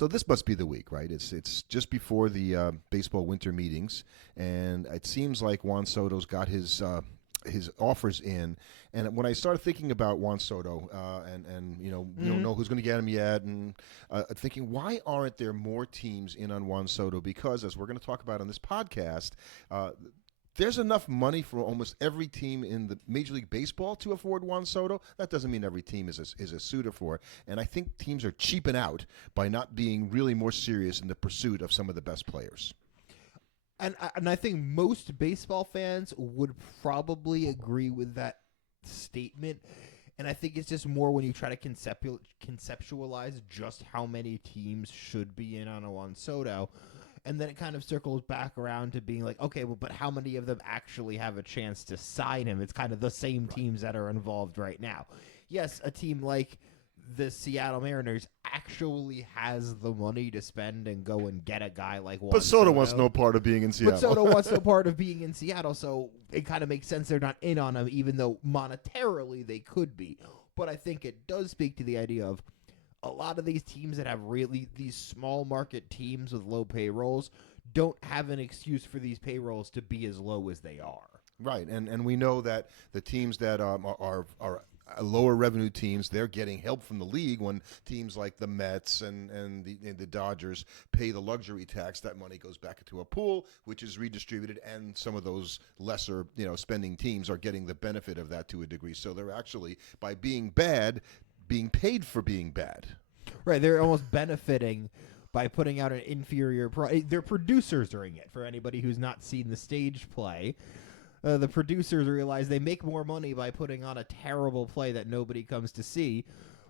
So this must be the week, right? It's just before the baseball winter meetings, and it seems like Juan Soto's got his offers in. And when I started thinking about Juan Soto, and we don't know who's going to get him yet, and thinking, why aren't there more teams in on Juan Soto? Because as we're going to talk about on this podcast, there's enough money for almost every team in the Major League Baseball to afford Juan Soto. That doesn't mean every team is a suitor for it. And I think teams are cheaping out by not being really more serious in the pursuit of some of the best players. And I think most baseball fans would probably agree with that statement. And I think it's just more when you try to conceptualize just how many teams should be in on a Juan Soto. And then it kind of circles back around to being like, okay, well, but how many of them actually have a chance to sign him? It's kind of the same teams that are involved right now. Yes, a team like the Seattle Mariners actually has the money to spend and go and get a guy like Juan But Soto wants no part of being in Seattle. But Soto wants no part of being in Seattle, so it kind of makes sense they're not in on him, even though monetarily they could be. But I think it does speak to the idea of a lot of these teams that have really these small market teams with low payrolls don't have an excuse for these payrolls to be as low as they are. Right, and we know that the teams that are lower revenue teams, they're getting help from the league when teams like the Mets and the Dodgers pay the luxury tax. That money goes back into a pool, which is redistributed, and some of those lesser spending teams are getting the benefit of that to a degree. So they're actually, by being bad, being paid for being bad. Right, they're almost benefiting by putting out an inferior they're producers during it. For anybody who's not seen the stage play, the producers realize they make more money by putting on a terrible play that nobody comes to see.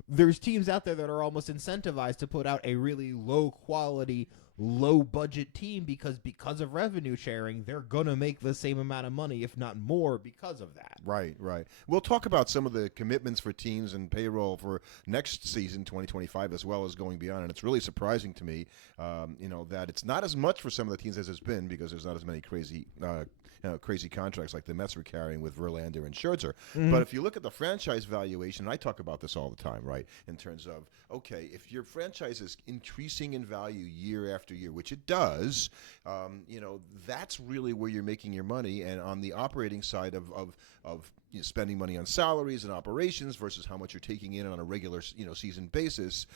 There's teams out there that are almost incentivized to put out a really low quality, low budget team because of revenue sharing, they're going to make the same amount of money, if not more, because of that. Right. We'll talk about some of the commitments for teams and payroll for next season, 2025, as well as going beyond. And it's really surprising to me, that it's not as much for some of the teams as it's been, because there's not as many crazy contracts like the Mets were carrying with Verlander and Scherzer. Mm-hmm. But if you look at the franchise valuation, and I talk about this all the time, right, in terms of, okay, if your franchise is increasing in value year after year, which it does, that's really where you're making your money. And on the operating side of spending money on salaries and operations versus how much you're taking in on a regular season basis,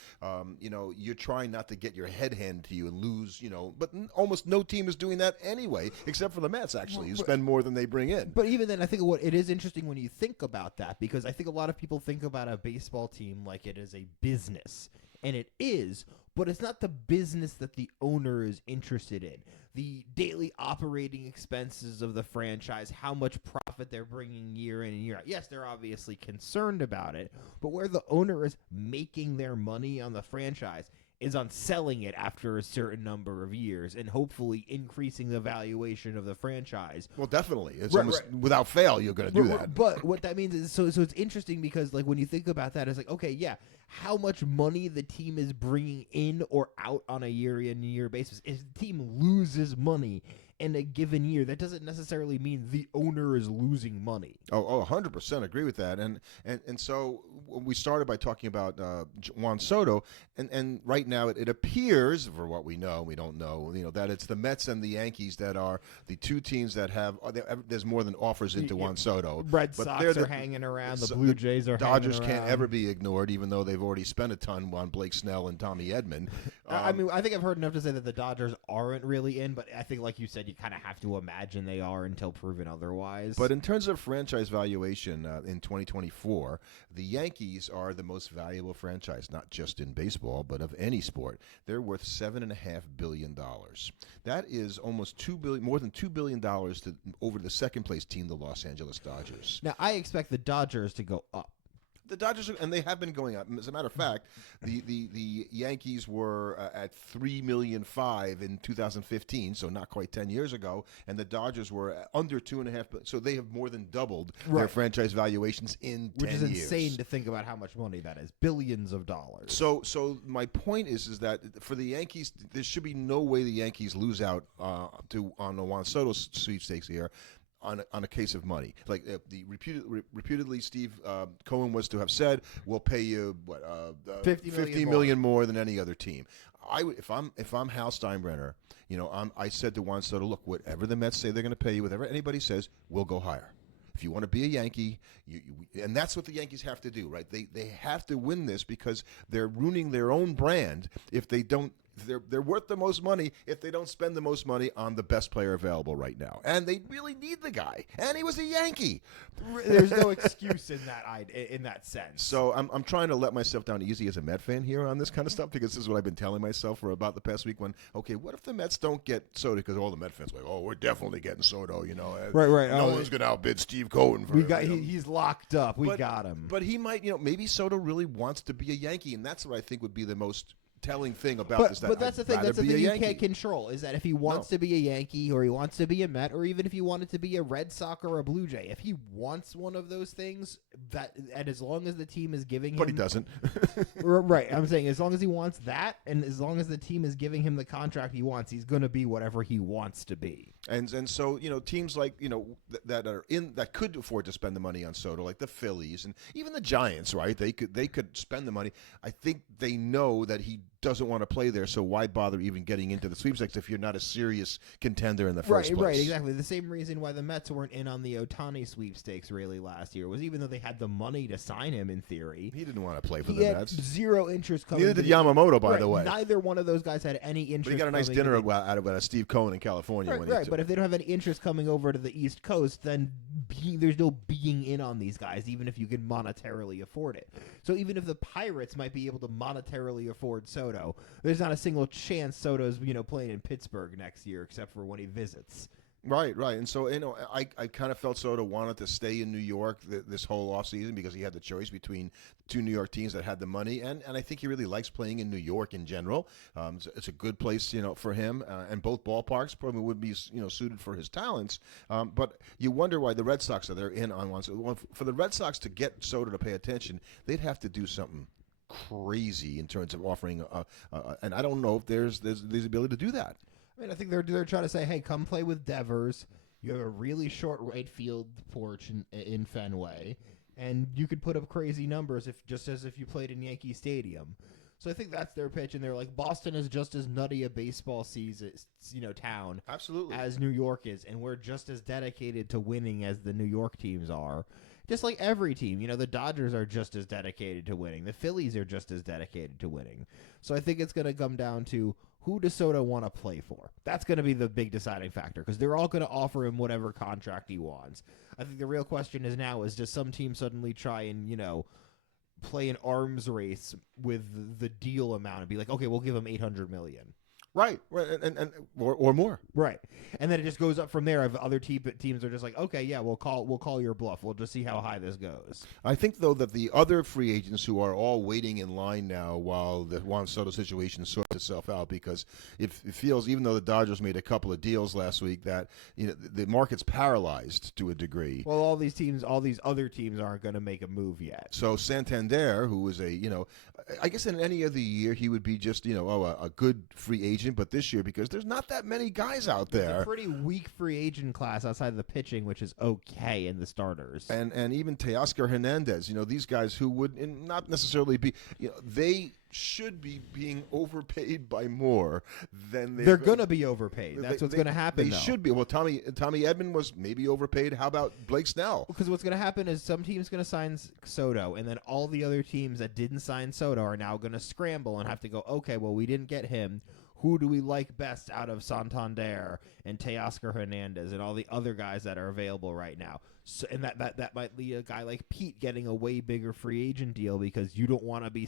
you're trying not to get your head handed to you and lose, but almost no team is doing that anyway, except for the Mets, actually, who spend more than they bring in. But even then, I think it is interesting when you think about that, because I think a lot of people think about a baseball team like it is a business, and it is, but it's not the business that the owner is interested in. The daily operating expenses of the franchise, how much profit they're bringing year in and year out. Yes, they're obviously concerned about it, but where the owner is making their money on the franchise is on selling it after a certain number of years and hopefully increasing the valuation of the franchise. Well, definitely. It's almost without fail you're going to do that. But what that means is, so it's interesting because, like, when you think about that, it's like, okay, yeah, how much money the team is bringing in or out on a year-in-year basis. If the team loses money in a given year, that doesn't necessarily mean the owner is losing money. 100% agree with that. And so we started by talking about Juan Soto, and right now it appears, for what we know, we don't know, that it's the Mets and the Yankees that are the two teams that have, there's more than offers into Juan Soto. Red Sox are hanging around, the Blue Jays are Dodgers hanging around. Can't ever be ignored, even though they've already spent a ton on Blake Snell and Tommy Edman. I think I've heard enough to say that the Dodgers aren't really in, but I think, like you said, you kind of have to imagine they are until proven otherwise. But in terms of franchise valuation in 2024, the Yankees are the most valuable franchise, not just in baseball, but of any sport. They're worth $7.5 billion. That is almost more than $2 billion over the second place team, the Los Angeles Dodgers. Now, I expect the Dodgers to go up. The Dodgers, and they have been going up. As a matter of fact, the Yankees were at $3.5 million in 2015, so not quite 10 years ago, and the Dodgers were under $2.5 billion. So they have more than doubled their franchise valuations in 10 years. Which is insane to think about how much money that is, billions of dollars. So my point is that for the Yankees, there should be no way the Yankees lose out on the Juan Soto sweepstakes here. On a case of money, like reputedly, Steve Cohen was to have said, "We'll pay you $50 million more than any other team." if I'm Hal Steinbrenner, I said to Juan Soto, look, whatever the Mets say they're going to pay you, whatever anybody says, we'll go higher. If you want to be a Yankee, and that's what the Yankees have to do, right? They have to win this because they're ruining their own brand if they don't. They're worth the most money if they don't spend the most money on the best player available right now, and they really need the guy. And he was a Yankee. There's no excuse in that sense. So I'm trying to let myself down easy as a Met fan here on this kind of stuff because this is what I've been telling myself for about the past week. What if the Mets don't get Soto? Because all the Met fans are like, oh, we're definitely getting Soto. Right. No one's going to outbid Steve Cohen. He's locked up. We got him. But he might. Maybe Soto really wants to be a Yankee, and that's what I think would be the most telling thing about this. But that's the thing. That's the thing you can't control is that if he wants to be a Yankee or he wants to be a Met or even if he wanted to be a Red Sox or a Blue Jay, if he wants one of those things, and as long as the team is giving him, but he doesn't. Right. I'm saying as long as he wants that, and as long as the team is giving him the contract he wants, he's going to be whatever he wants to be. And so teams like that could afford to spend the money on Soto, like the Phillies and even the Giants, right? They could spend the money. I think they know that he doesn't want to play there, so why bother even getting into the sweepstakes if you're not a serious contender in the first place? Right, exactly. The same reason why the Mets weren't in on the Ohtani sweepstakes really last year was even though they had the money to sign him in theory. He didn't want to play for the Mets. Zero interest coming. Neither did Yamamoto, by the way. Neither one of those guys had any interest. But he got a nice dinner out of Steve Cohen in California. Right, but if they don't have any interest coming over to the East Coast, then there's no being in on these guys, even if you can monetarily afford it. So even if the Pirates might be able to monetarily afford Soto, there's not a single chance Soto's playing in Pittsburgh next year, except for when he visits. Right. And so, I kind of felt Soto wanted to stay in New York this whole offseason because he had the choice between two New York teams that had the money. And I think he really likes playing in New York in general. It's a good place, for him. And both ballparks probably would be, suited for his talents. But you wonder why the Red Sox are there in on one. So for the Red Sox to get Soto to pay attention, they'd have to do something crazy in terms of offering and I don't know if there's the ability to do that. I mean, I think they're trying to say, hey, come play with Devers. You have a really short right field porch in Fenway, and you could put up crazy numbers just as if you played in Yankee Stadium. So I think that's their pitch, and they're like, Boston is just as nutty a baseball season, town, absolutely, as New York is, and we're just as dedicated to winning as the New York teams are. Just like every team, the Dodgers are just as dedicated to winning. The Phillies are just as dedicated to winning. So I think it's going to come down to who does Soto want to play for? That's going to be the big deciding factor because they're all going to offer him whatever contract he wants. I think the real question is now is does some team suddenly try and, play an arms race with the deal amount and be like, okay, we'll give him $800 million. Right, and or more. Right, and then it just goes up from there. If other teams are just like, okay, yeah, we'll call your bluff. We'll just see how high this goes. I think though that the other free agents who are all waiting in line now while the Juan Soto situation sorts itself out, because it feels even though the Dodgers made a couple of deals last week that the market's paralyzed to a degree. Well, all these other teams aren't going to make a move yet. So Santander, who was I guess in any other year he would be just a good free agent. But this year, because there's not that many guys out there. It's a pretty weak free agent class outside of the pitching, which is okay in the starters. And even Teoscar Hernandez, these guys who would not necessarily be, they should be being overpaid by more than they're going to be overpaid. That's what's going to happen. They should be. Well, Tommy Edman was maybe overpaid. How about Blake Snell? Because what's going to happen is some team's going to sign Soto, and then all the other teams that didn't sign Soto are now going to scramble and have to go, okay, well, we didn't get him. Who do we like best out of Santander and Teoscar Hernandez and all the other guys that are available right now? So, and that might lead a guy like Pete getting a way bigger free agent deal because you don't want to be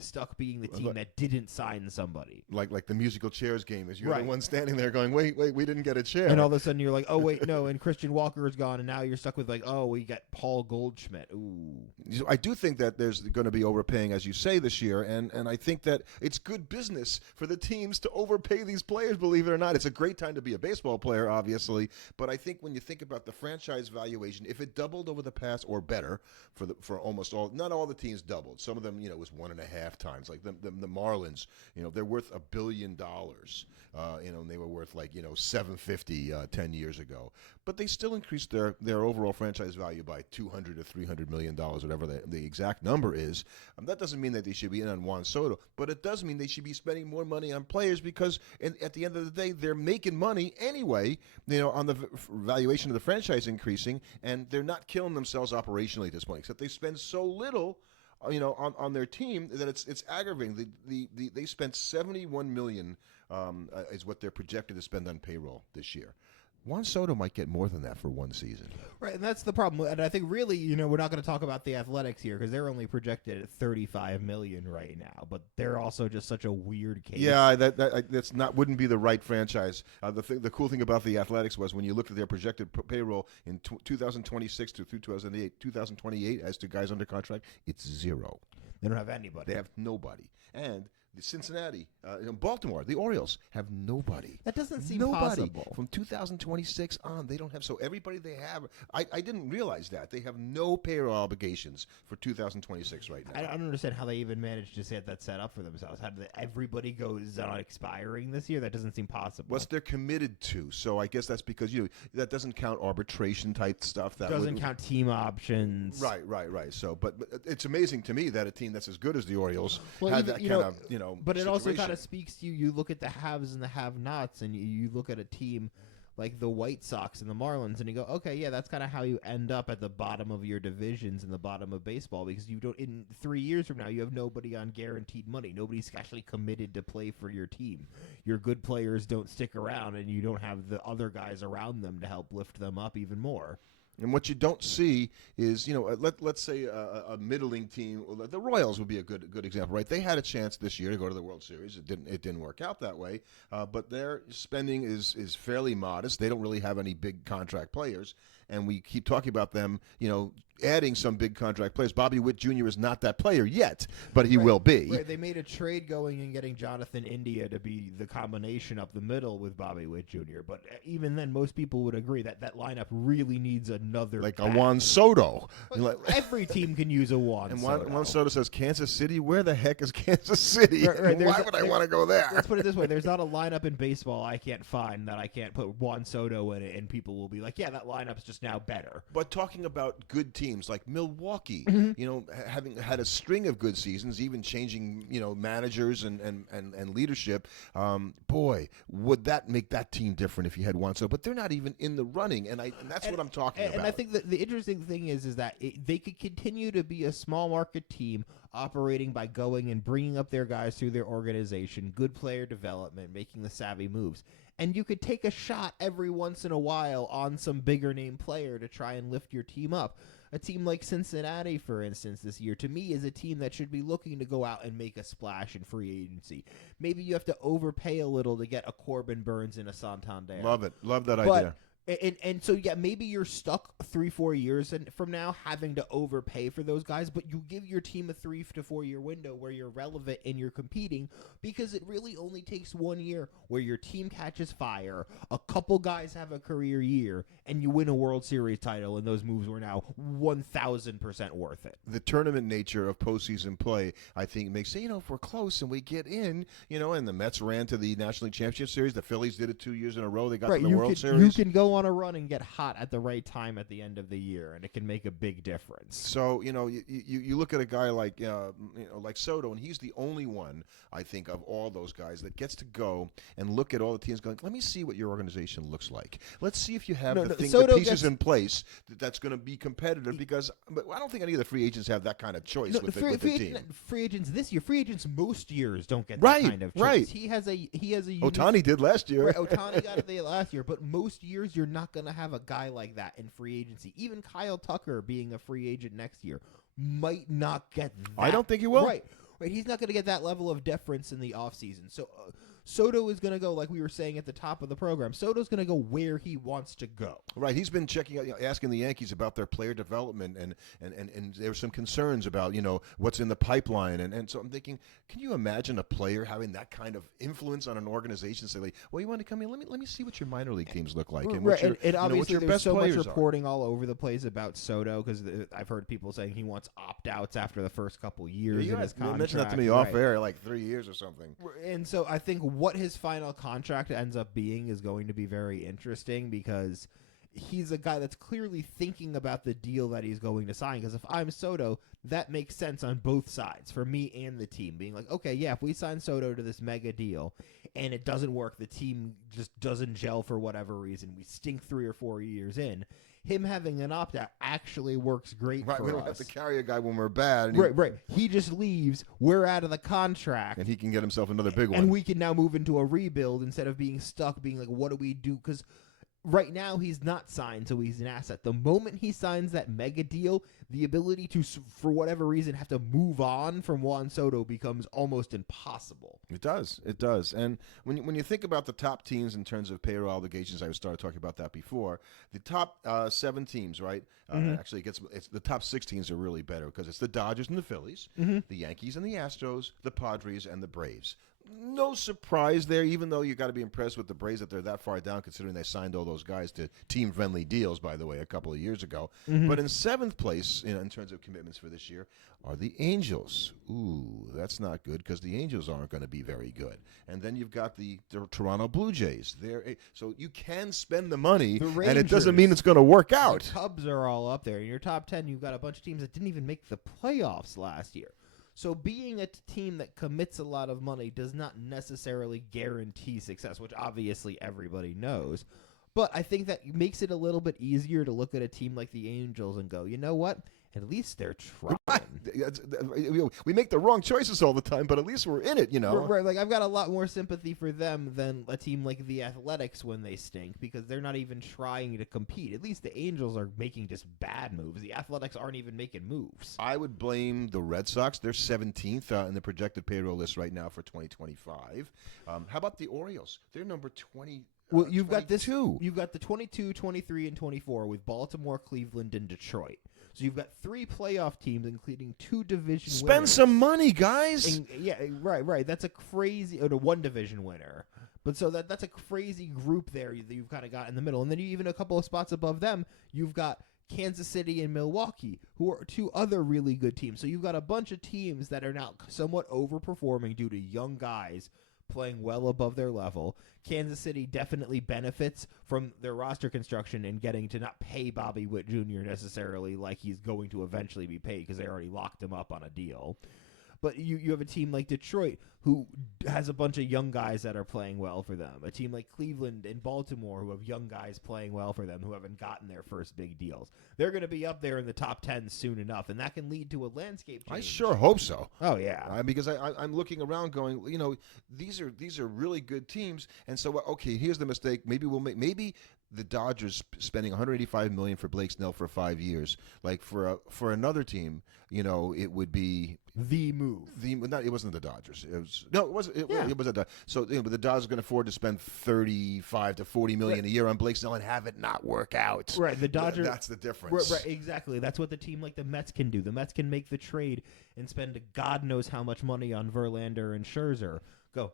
stuck being the team that didn't sign somebody. Like the musical chairs game is you're the one standing there going, wait, we didn't get a chair. And all of a sudden you're like, oh, wait, no, and Christian Walker is gone, and now you're stuck with like, oh, we got Paul Goldschmidt. Ooh. I do think that there's going to be overpaying, as you say, this year, and I think that it's good business for the teams to overpay these players, believe it or not. It's a great time to be a baseball player, obviously, but I think when you think about the franchise valuation, if it doubled over the past or better for almost all, not all the teams doubled. Some of them, it was 1.5 times. Like the Marlins, they're worth $1 billion. And they were worth like $750 10 years ago. But they still increased their overall franchise value by $200 to $300 million, whatever the exact number is. That doesn't mean that they should be in on Juan Soto, but it does mean they should be spending more money on players because at the end of the day, they're making money anyway, on the valuation of the franchise increasing, and they're not killing themselves operationally at this point, except they spend so little on their team that it's aggravating. They spent $71 million is what they're projected to spend on payroll this year. Juan Soto might get more than that for one season. Right, and that's the problem. And I think really, we're not going to talk about the Athletics here because they're only projected at $35 million right now. But they're also just such a weird case. Yeah, that's wouldn't be the right franchise. The cool thing about the Athletics was when you looked at their projected payroll in 2026 to 2028 as to guys under contract, it's zero. They don't have anybody. They have nobody. And Cincinnati, Baltimore, the Orioles have nobody. That doesn't seem possible. From 2026 on, they don't have. So everybody they have, I didn't realize that. They have no payroll obligations for 2026 right now. I don't understand how they even managed to get that set up for themselves. How did everybody goes on expiring this year? That doesn't seem possible. Well, they're committed to. So I guess that's because that doesn't count arbitration type stuff. That doesn't count team options. Right. So, but it's amazing to me that a team that's as good as the Orioles even, had that kind of But it situation. also kind of speaks to you. You look at the haves and the have-nots, and you look at a team like the White Sox and the Marlins, and you go, okay, yeah, that's kind of how you end up at the bottom of your divisions in the bottom of baseball, because you don't. In 3 years from now, you have nobody on guaranteed money. Nobody's actually committed to play for your team. Your good players don't stick around, and you don't have the other guys around them to help lift them up even more. And what you don't see is, let's say a middling team. The Royals would be a good example, right? They had a chance this year to go to the World Series. It didn't work out that way. But their spending is fairly modest. They don't really have any big contract players, and we keep talking about them, adding some big contract players. Bobby Witt Jr. is not that player yet, but he will be. Right. They made a trade going and getting Jonathan India to be the combination up the middle with Bobby Witt Jr. But even then, most people would agree that lineup really needs another like bat. a Juan Soto. Every team can use a Juan Soto. And Juan Soto says, Kansas City? Where the heck is Kansas City? Right. Why would I want to go there? Let's put it this way. There's not a lineup in baseball I can't find that I can't put Juan Soto in it, and people will be like, yeah, that lineup's just now better. But talking about good teams like Milwaukee, having had a string of good seasons, even changing, managers and leadership, boy, would that make that team different if you had Juan Soto. But they're not even in the running, and that's what I'm talking about. And I think that the interesting thing is that they could continue to be a small market team operating by going and bringing up their guys through their organization, good player development, making the savvy moves. And you could take a shot every once in a while on some bigger name player to try and lift your team up. A team like Cincinnati, for instance, this year, to me, is a team that should be looking to go out and make a splash in free agency. Maybe you have to overpay a little to get a Corbin Burns and a Santander. Love it. Love that idea. And so, yeah, maybe you're stuck 3-4 years from now having to overpay for those guys, but you give your team a 3 to 4 year window where you're relevant and you're competing, because it really only takes 1 year where your team catches fire, a couple guys have a career year, and you win a World Series title, and those moves were now 1,000% worth it. The tournament nature of postseason play, I think, makes it, if we're close and we get in, and the Mets ran to the National League Championship Series, the Phillies did it 2 years in a row, they got to the World Series. You can go on a run and get hot at the right time at the end of the year, and it can make a big difference. So you look at a guy like like Soto, and he's the only one, I think, of all those guys that gets to go and look at all the teams going, let me see what your organization looks like. Let's see if you have the pieces in place that's going to be competitive, because I don't think any of the free agents have that kind of choice with the team. Free agents this year, free agents most years don't get that kind of choice. Right. He has a unique, Ohtani did last year. Right, Ohtani got it last year, but most years you're not going to have a guy like that in free agency. Even Kyle Tucker being a free agent next year might not get that. I don't think he will. Right. He's not going to get that level of deference in the offseason. Soto is going to go, like we were saying at the top of the program, Soto's going to go where he wants to go. Right. He's been checking out, asking the Yankees about their player development, and there were some concerns about, what's in the pipeline. And so I'm thinking, can you imagine a player having that kind of influence on an organization? Say, like, well, you want to come in? Let me see what your minor league teams look like. And Right, what and obviously what your there's best so much players reporting all over the place about Soto because I've heard people saying he wants opt-outs after the first couple years in his contract. Mentioned that to me off air, like 3 years or something. And so I think what his final contract ends up being is going to be very interesting because he's a guy that's clearly thinking about the deal that he's going to sign. Because if I'm Soto, that makes sense on both sides for me and the team. Being like, okay, yeah, if we sign Soto to this mega deal and it doesn't work, the team just doesn't gel for whatever reason, we stink 3 or 4 years in, him having an opt-out actually works great for us. We don't have to carry a guy when we're bad. Right. He just leaves. We're out of the contract. And he can get himself another big one. And we can now move into a rebuild instead of being stuck, being like, what do we do? Because right now he's not signed, so he's an asset. The moment he signs that mega deal, the ability to, for whatever reason, have to move on from Juan Soto becomes almost impossible. It does. And when you think about the top teams in terms of payroll obligations, I started talking about that before. The top 7 teams, right? Actually, it's the top 6 teams are really better because it's the Dodgers and the Phillies, the Yankees and the Astros, the Padres and the Braves. No surprise there, even though you got to be impressed with the Braves that they're that far down, considering they signed all those guys to team-friendly deals, by the way, a couple of years ago. But in 7th place, in terms of commitments for this year, are the Angels. Ooh, that's not good because the Angels aren't going to be very good. And then you've got the Toronto Blue Jays. So you can spend the money, and it doesn't mean it's going to work out. The Cubs are all up there. In your top 10, you've got a bunch of teams that didn't even make the playoffs last year. So being a team that commits a lot of money does not necessarily guarantee success, which obviously everybody knows. But I think that makes it a little bit easier to look at a team like the Angels and go, you know what? At least they're trying. We make the wrong choices all the time, but at least we're in it, Right, like I've got a lot more sympathy for them than a team like the Athletics when they stink because they're not even trying to compete. At least the Angels are making just bad moves. The Athletics aren't even making moves. I would blame the Red Sox. They're 17th in the projected payroll list right now for 2025. How about the Orioles? They're number 20. Well, you've 22. got this. You've got the 22, 23, and 24 with Baltimore, Cleveland, and Detroit. So you've got 3 playoff teams, including 2 division winners. Spend some money, guys. Right. That's a crazy, or 1 division winner. But so that's a crazy group there that you've kind of got in the middle. And then even a couple of spots above them, you've got Kansas City and Milwaukee, who are 2 other really good teams. So you've got a bunch of teams that are now somewhat overperforming due to young guys playing well above their level. Kansas City definitely benefits from their roster construction and getting to not pay Bobby Witt Jr. necessarily like he's going to eventually be paid because they already locked him up on a deal. But you have a team like Detroit who has a bunch of young guys that are playing well for them. A team like Cleveland and Baltimore who have young guys playing well for them who haven't gotten their first big deals. They're going to be up there in the top 10 soon enough, and that can lead to a landscape change. I sure hope so. Oh, yeah. Because I'm looking around going, these are really good teams. And so, okay, here's the mistake. Maybe the Dodgers spending $185 million for Blake Snell for 5 years. Like for another team, it would be the move. It wasn't the Dodgers. It was a Dodgers. So but the Dodgers are going to afford to spend $35 to $40 million a year on Blake Snell and have it not work out. Right, the Dodgers. That's the difference. Right, exactly. That's what the team like the Mets can do. The Mets can make the trade and spend God knows how much money on Verlander and Scherzer. Go,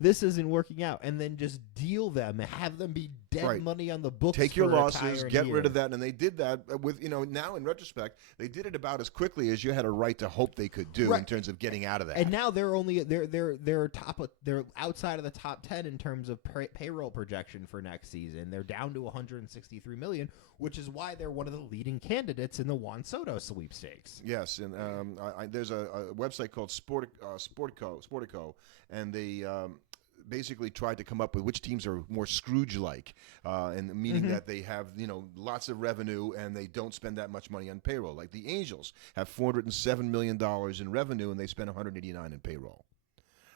this isn't working out, and then just deal them, have them be dead money on the books. Take your losses, get rid of that, and they did that with now in retrospect, they did it about as quickly as you had a right to hope they could do in terms of getting out of that. And now they're outside of the top 10 in terms of payroll projection for next season. They're down to 163 million, which is why they're one of the leading candidates in the Juan Soto sweepstakes. Yes, and there's a website called Sportico, and they basically tried to come up with which teams are more Scrooge-like, and meaning that they have lots of revenue and they don't spend that much money on payroll. Like the Angels have $407 million in revenue and they spend $189 in payroll.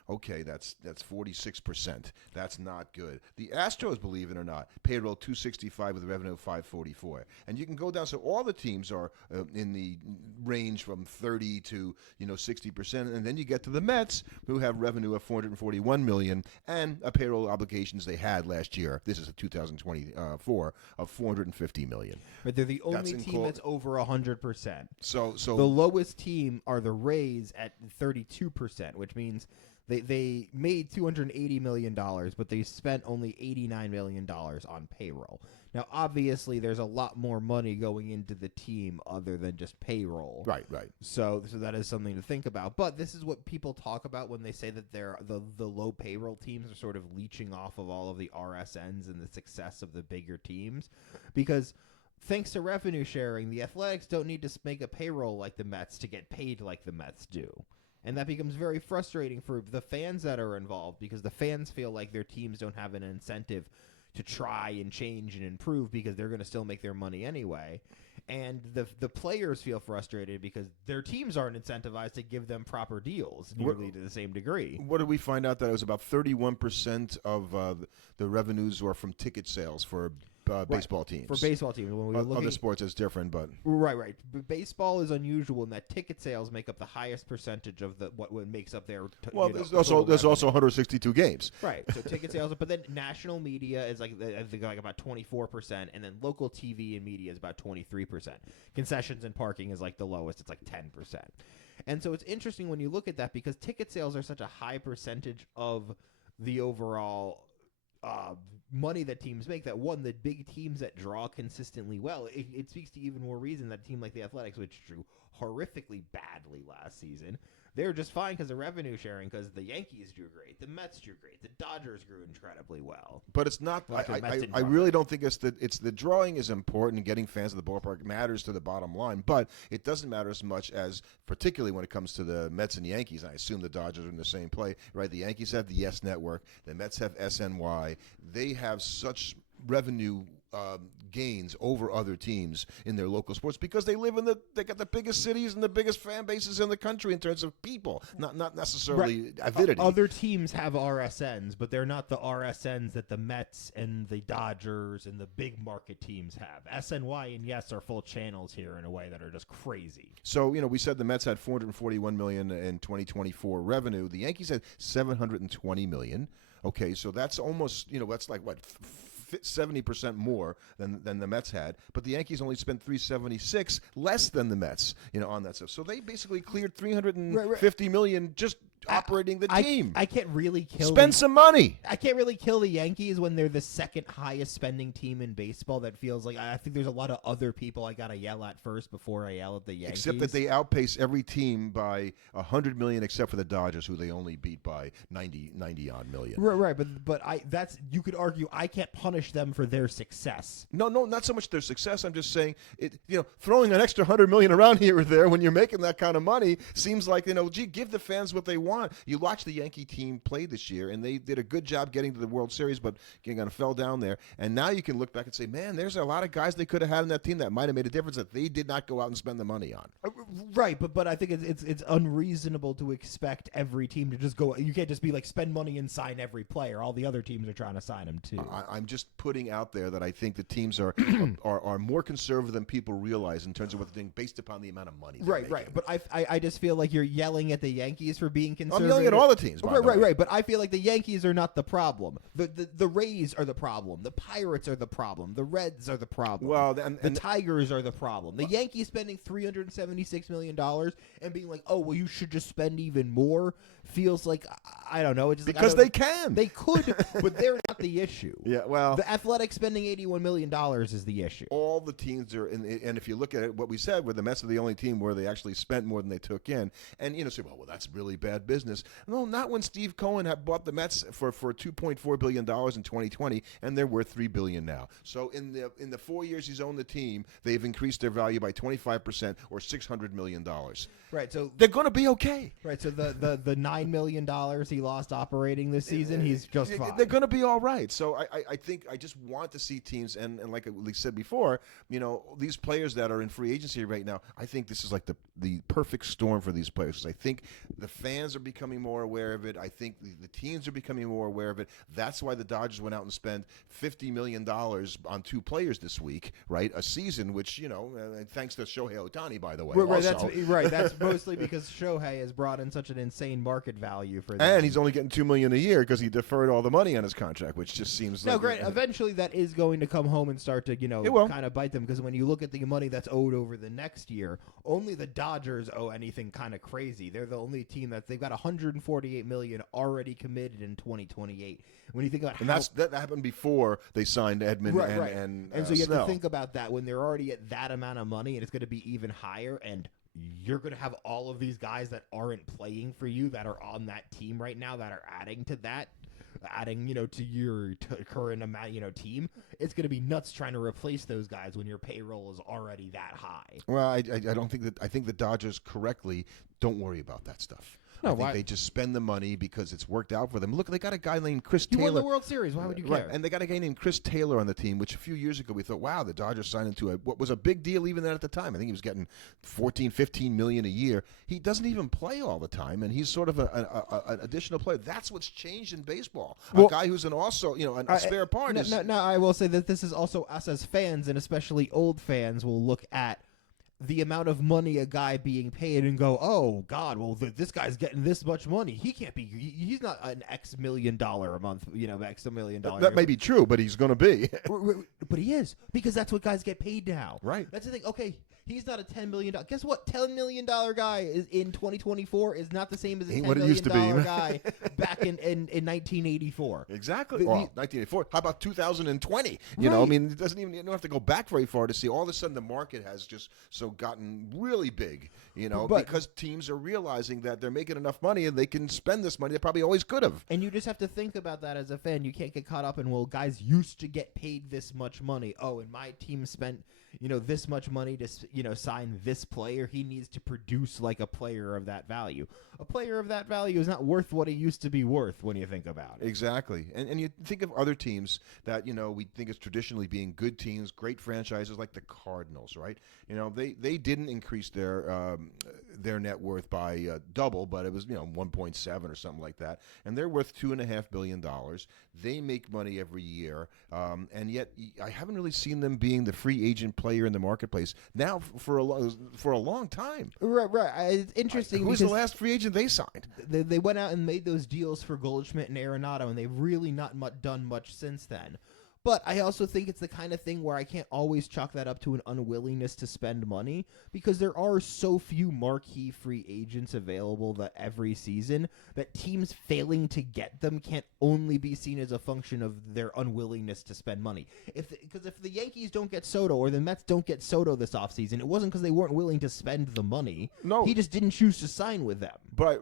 Okay, that's 46%. That's not good. The Astros, believe it or not, payroll 265 with a revenue of 544, and you can go down. So all the teams are in the range from 30 to 60%, and then you get to the Mets, who have revenue of 441 million and a payroll obligations they had last year. This is a 2024 of 450 million. But they're the only team that's over 100%. So the lowest team are the Rays at 32%, which means they made $280 million, but they spent only $89 million on payroll. Now, obviously, there's a lot more money going into the team other than just payroll. Right. So that is something to think about. But this is what people talk about when they say that the low payroll teams are sort of leeching off of all of the RSNs and the success of the bigger teams. Because thanks to revenue sharing, the Athletics don't need to make a payroll like the Mets to get paid like the Mets do. And that becomes very frustrating for the fans that are involved because the fans feel like their teams don't have an incentive to try and change and improve because they're going to still make their money anyway. And the players feel frustrated because their teams aren't incentivized to give them proper deals nearly to the same degree. What did we find out? That it was about 31% of the revenues were from ticket sales for baseball teams. For baseball teams. When we were looking, other sports is different, but... Right. But baseball is unusual in that ticket sales make up the highest percentage of what makes up their there's also 162 games. Right. So ticket sales, but then national media is I think about 24%, and then local TV and media is about 23%. Concessions and parking is like the lowest. It's like 10%. And so it's interesting when you look at that because ticket sales are such a high percentage of the overall money that teams make, that the big teams that draw consistently well, it speaks to even more reason that a team like the Athletics, which drew horrifically badly last season, they were just fine because of revenue sharing, because the Yankees drew great, the Mets drew great, the Dodgers grew incredibly well. But it's not. I really don't think it's the drawing is important, and getting fans of the ballpark matters to the bottom line. But it doesn't matter as much as, particularly when it comes to the Mets and Yankees. And I assume the Dodgers are in the same play, right? The Yankees have the Yes Network, the Mets have SNY. They have such revenue gains over other teams in their local sports because they got the biggest cities and the biggest fan bases in the country in terms of people, not necessarily avidity. Other teams have RSNs, but they're not the RSNs that the Mets and the Dodgers and the big market teams have. SNY and Yes are full channels here in a way that are just crazy. So, we said the Mets had $441 million in 2024 revenue. The Yankees had $720 million. Okay, so that's almost, that's like what, 70% more than the Mets had, but the Yankees only spent $376 less than the Mets, on that stuff. So they basically cleared $350 million just operating the team. I can't really spend some money. I can't really kill the Yankees when they're the second highest spending team in baseball. That feels like I think there's a lot of other people I gotta yell at first before I yell at the Yankees. Except that they outpace every team by $100 million, except for the Dodgers, who they only beat by 90 odd million. Right. But you could argue I can't punish them for their success. No, not so much their success. I'm just saying throwing an extra $100 million around here or there when you're making that kind of money seems like give the fans what they want. You watch the Yankee team play this year, and they did a good job getting to the World Series, but kind of fell down there. And now you can look back and say, man, there's a lot of guys they could have had in that team that might have made a difference that they did not go out and spend the money on. Right, but I think it's unreasonable to expect every team to just go. You can't just be like spend money and sign every player. All the other teams are trying to sign them too. I'm just putting out there that I think the teams are more conservative than people realize in terms of what they're doing based upon the amount of money. Right. But I just feel like you're yelling at the Yankees for being conservative. I'm yelling at all the teams. Right. But I feel like the Yankees are not the problem. The Rays are the problem. The Pirates are the problem. The Reds are the problem. Well, the Tigers are the problem. The Yankees spending $376 million and being like, oh, well, you should just spend even more feels like, I don't know. It's just because they can. They could, but they're not the issue. Yeah, well. The Athletics spending $81 million is the issue. All the teams are, and if you look at it, what we said, where the Mets are the only team where they actually spent more than they took in, and say, well, that's really bad business. No, not when Steve Cohen had bought the Mets for $2.4 billion in 2020, and they're worth $3 billion now. So in the 4 years he's owned the team, they've increased their value by 25% or $600 million. Right, so they're going to be okay. Right, so the $9 million he lost operating this season, he's just fine. They're going to be all right. So I think I just want to see teams, and like we said before, these players that are in free agency right now, I think this is like the perfect storm for these players. I think the fans are becoming more aware of it. I think the teams are becoming more aware of it. That's why the Dodgers went out and spent $50 million on 2 players this week, right? A season, which, thanks to Shohei Ohtani, by the way. Right, that's mostly because Shohei has brought in such an insane market value for them. And he's only getting $2 million a year because he deferred all the money on his contract, which just seems like... No, great. Eventually that is going to come home and start to, kind of bite them, because when you look at the money that's owed over the next year, only the Dodgers owe anything kind of crazy. They're the only team that they've got $148 million already committed in 2028. When you think about that happened before they signed Edman and so you have to think about that when they're already at that amount of money, and it's going to be even higher, and you're going to have all of these guys that aren't playing for you that are on that team right now that are adding to that. To your current amount, team, it's going to be nuts trying to replace those guys when your payroll is already that high. Well, I don't think that. I think the Dodgers correctly don't worry about that stuff. No, I think they just spend the money because it's worked out for them. Look, they got a guy named Chris Taylor. You won the World Series. Why would you care? Right, and they got a guy named Chris Taylor on the team, which a few years ago we thought, wow, the Dodgers signed into what was a big deal even then at the time. I think he was getting $14-15 million a year. He doesn't even play all the time, and he's sort of an additional player. That's what's changed in baseball. A guy who's a spare part. No, I will say that this is also us as fans, and especially old fans will look at the amount of money a guy being paid and go, oh, God, well, this guy's getting this much money. He can't be, he's not an X $1 million a month, X $1 million. That may be true, but he's going to be. But he is, because that's what guys get paid now. Right. That's the thing. Okay, he's not a $10 million. Guess what? $10 million guy is in 2024 is not the same as a $10 million guy back in 1984. Exactly. 1984. How about 2020? You know, I mean, it doesn't even, you don't have to go back very far to see. All of a sudden, the market has just gotten really big, because teams are realizing that they're making enough money and they can spend this money they probably always could have. And you just have to think about that as a fan. You can't get caught up in, well, guys used to get paid this much money. Oh, and my team spent, this much money to, sign this player. He needs to produce like a player of that value. A player of that value is not worth what he used to be worth when you think about it. Exactly. And you think of other teams that, we think of traditionally being good teams, great franchises like the Cardinals, right? They didn't increase their net worth by double, but it was, 1.7 or something like that. And they're worth $2.5 billion. They make money every year. And yet I haven't really seen them being the free agent player in the marketplace now for a long time. Right. It's interesting. Who's the last free agent they signed? They went out and made those deals for Goldschmidt and Arenado, and they've really not done much since then. But I also think it's the kind of thing where I can't always chalk that up to an unwillingness to spend money, because there are so few marquee free agents available that every season that teams failing to get them can't only be seen as a function of their unwillingness to spend money. Because if the Yankees don't get Soto or the Mets don't get Soto this offseason, it wasn't because they weren't willing to spend the money. No. He just didn't choose to sign with them. Right.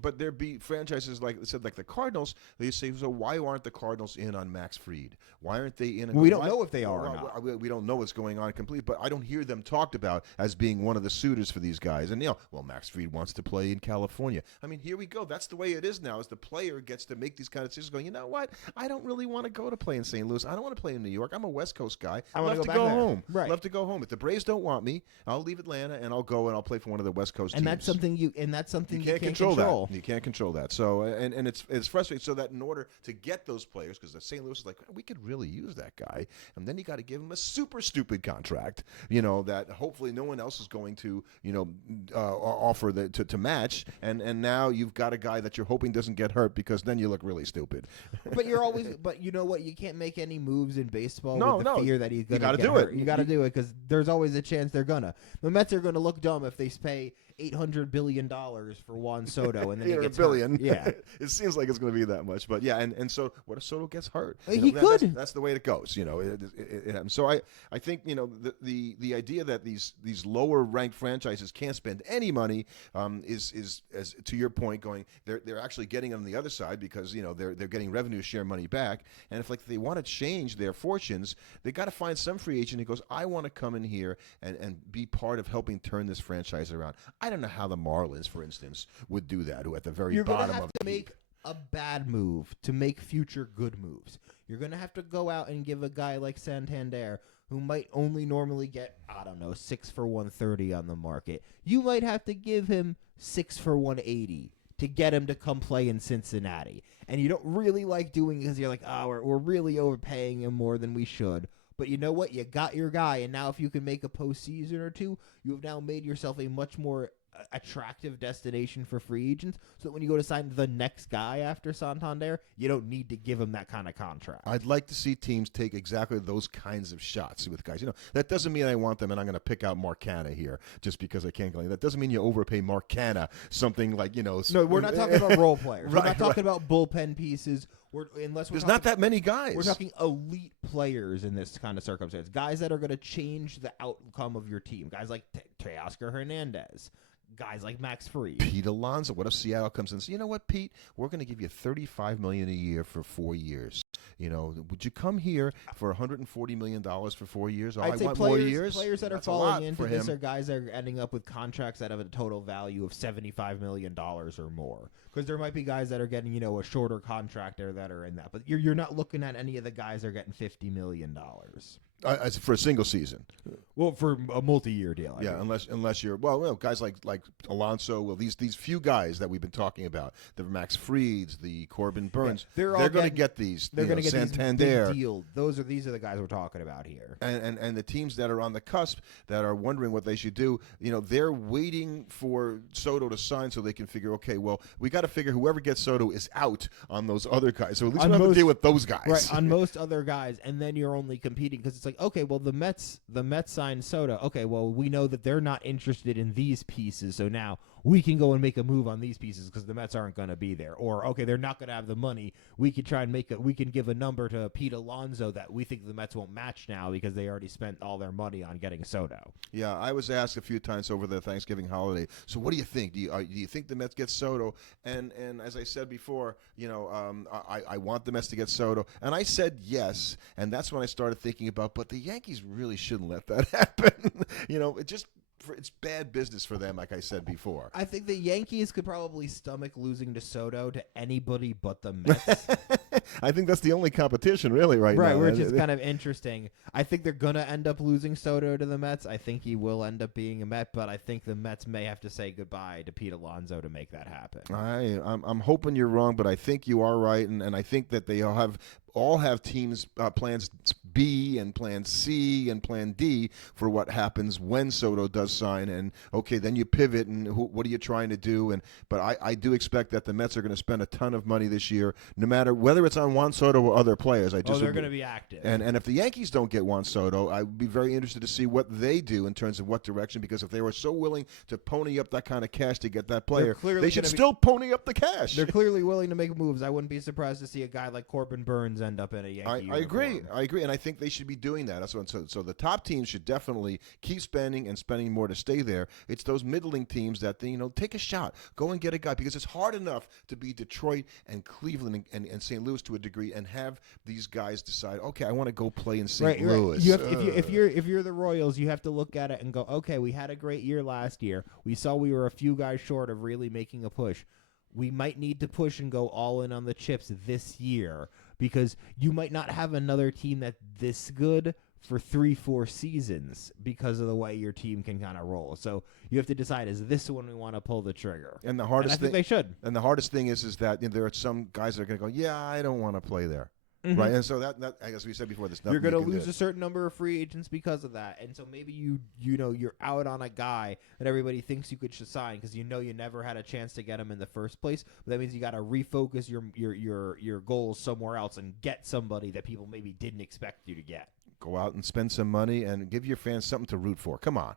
But there be franchises like the Cardinals. They say, so why aren't the Cardinals in on Max Fried? Why aren't they in? We don't know if they are or not. We don't know what's going on completely, but I don't hear them talked about as being one of the suitors for these guys. And Max Fried wants to play in California. I mean, here we go. That's the way it is now. As the player gets to make these kind of decisions, going, you know what? I don't really want to go to play in St. Louis. I don't want to play in New York. I'm a West Coast guy. I love to go home. Right. Love to go home. If the Braves don't want me, I'll leave Atlanta and I'll go and I'll play for one of the West Coast teams. And that's something you can't control. That. You can't control that. So and it's frustrating. So that in order to get those players, because the St. Louis is like, we could really use that guy, and then you got to give him a super stupid contract, that hopefully no one else is going to, offer to match, and now you've got a guy that you're hoping doesn't get hurt, because then you look really stupid. But you know what? You can't make any moves in baseball with the fear that he's going to get hurt. Do it. You got to do it, because there's always a chance they're gonna. The Mets are going to look dumb if they pay $800 billion for Juan Soto, and then he gets billion. Hurt. Yeah, it seems like it's going to be that much, but yeah, and so what if Soto gets hurt? That's the way it goes. It happens. So I think the idea that these lower ranked franchises can't spend any money is as to your point, going they're actually getting on the other side, because they're getting revenue share money back, and if they want to change their fortunes, they got to find some free agent who goes, I want to come in here and be part of helping turn this franchise around. I don't know how the Marlins, for instance, would do that, who at the very bottom of the You're going to have to make a bad move to make future good moves. You're going to have to go out and give a guy like Santander, who might only normally get, 6 for $130 on the market. You might have to give him 6 for $180 to get him to come play in Cincinnati. And you don't really like doing it because you're like, oh, we're really overpaying him more than we should. But you know what? You got your guy, and now if you can make a postseason or two, you have now made yourself a much more attractive destination for free agents, so that when you go to sign the next guy after Santander, you don't need to give him that kind of contract. I'd like to see teams take exactly those kinds of shots with guys. That doesn't mean I want them, and I'm going to pick out Marcana here just because I can't go. That doesn't mean you overpay Marcana something like, No, we're not talking about role players. Right, we're not talking about bullpen pieces. There's not that many guys. We're talking elite players in this kind of circumstance. Guys that are going to change the outcome of your team. Guys like Teoscar Hernandez. Guys like Max Fried. Pete Alonso. What if Seattle comes in and says, you know what, Pete? We're going to give you $35 million a year for 4 years. Would you come here for $140 million for 4 years? I'd say want players, more years. Players that That's are falling into for this him. are guys that are ending up with contracts that have a total value of $75 million or more. Because there might be guys that are getting, a shorter contract or that are in that. But you're not looking at any of the guys that are getting $50 million. For a single season. Well, for a multi-year deal. Yeah, unless you're guys like Alonso. Well, these few guys that we've been talking about, the Max Frieds, the Corbin Burns, yeah, they're going to get these. They're going to get Santander. these big deals. These are the guys we're talking about here. And the teams that are on the cusp that are wondering what they should do, they're waiting for Soto to sign so they can figure, okay, well, we got to figure whoever gets Soto is out on those other guys. So at least we don't have to deal with those guys. Right, on most other guys, and then you're only competing because it's like, okay, well, the Mets signed Soto. Okay, well, we know that they're not interested in these pieces, so now we can go and make a move on these pieces because the Mets aren't going to be there. Or, okay, they're not going to have the money. We could try and we can give a number to Pete Alonso that we think the Mets won't match now because they already spent all their money on getting Soto. Yeah, I was asked a few times over the Thanksgiving holiday, so what do you think? Do you think the Mets get Soto? And as I said before, I want the Mets to get Soto. And I said yes, and that's when I started thinking about, but the Yankees really shouldn't let that happen. It's bad business for them, like I said before. I think the Yankees could probably stomach losing to Soto to anybody but the Mets. I think that's the only competition, really, right now. Right, which is kind of interesting. I think they're going to end up losing Soto to the Mets. I think he will end up being a Met, but I think the Mets may have to say goodbye to Pete Alonso to make that happen. I'm hoping you're wrong, but I think you are right, and I think that they all have teams plans B and plan C and plan D for what happens when Soto does sign. And okay, then you pivot and what are you trying to do? But I do expect that the Mets are going to spend a ton of money this year, no matter whether it's on Juan Soto or other players. They're going to be active. And if the Yankees don't get Juan Soto, I would be very interested to see what they do in terms of what direction, because if they were so willing to pony up that kind of cash to get that player, they should still pony up the cash. They're clearly willing to make moves. I wouldn't be surprised to see a guy like Corbin Burns end up in a Yankee uniform. I agree, and I think they should be doing that. So the top teams should definitely keep spending and spending more to stay there. It's those middling teams that take a shot, go and get a guy, because it's hard enough to be Detroit and Cleveland and St. Louis to a degree and have these guys decide, okay, I want to go play in St. Louis. You have, if you're the Royals, you have to look at it and go, okay, we had a great year last year. We saw we were a few guys short of really making a push. We might need to push and go all in on the chips this year, because you might not have another team that's this good for 3-4 seasons because of the way your team can kind of roll. So you have to decide, is this when we want to pull the trigger? And the hardest I think they should. And the hardest thing is that there are some guys that are going to go, yeah, I don't want to play there. Mm-hmm. Right, and so that as we said before, there's nothing you're going to lose do. a certain number of free agents because of that, and so maybe you're out on a guy that everybody thinks you should sign because you never had a chance to get him in the first place. But that means you got to refocus your goals somewhere else and get somebody that people maybe didn't expect you to get. Go out and spend some money and give your fans something to root for. Come on.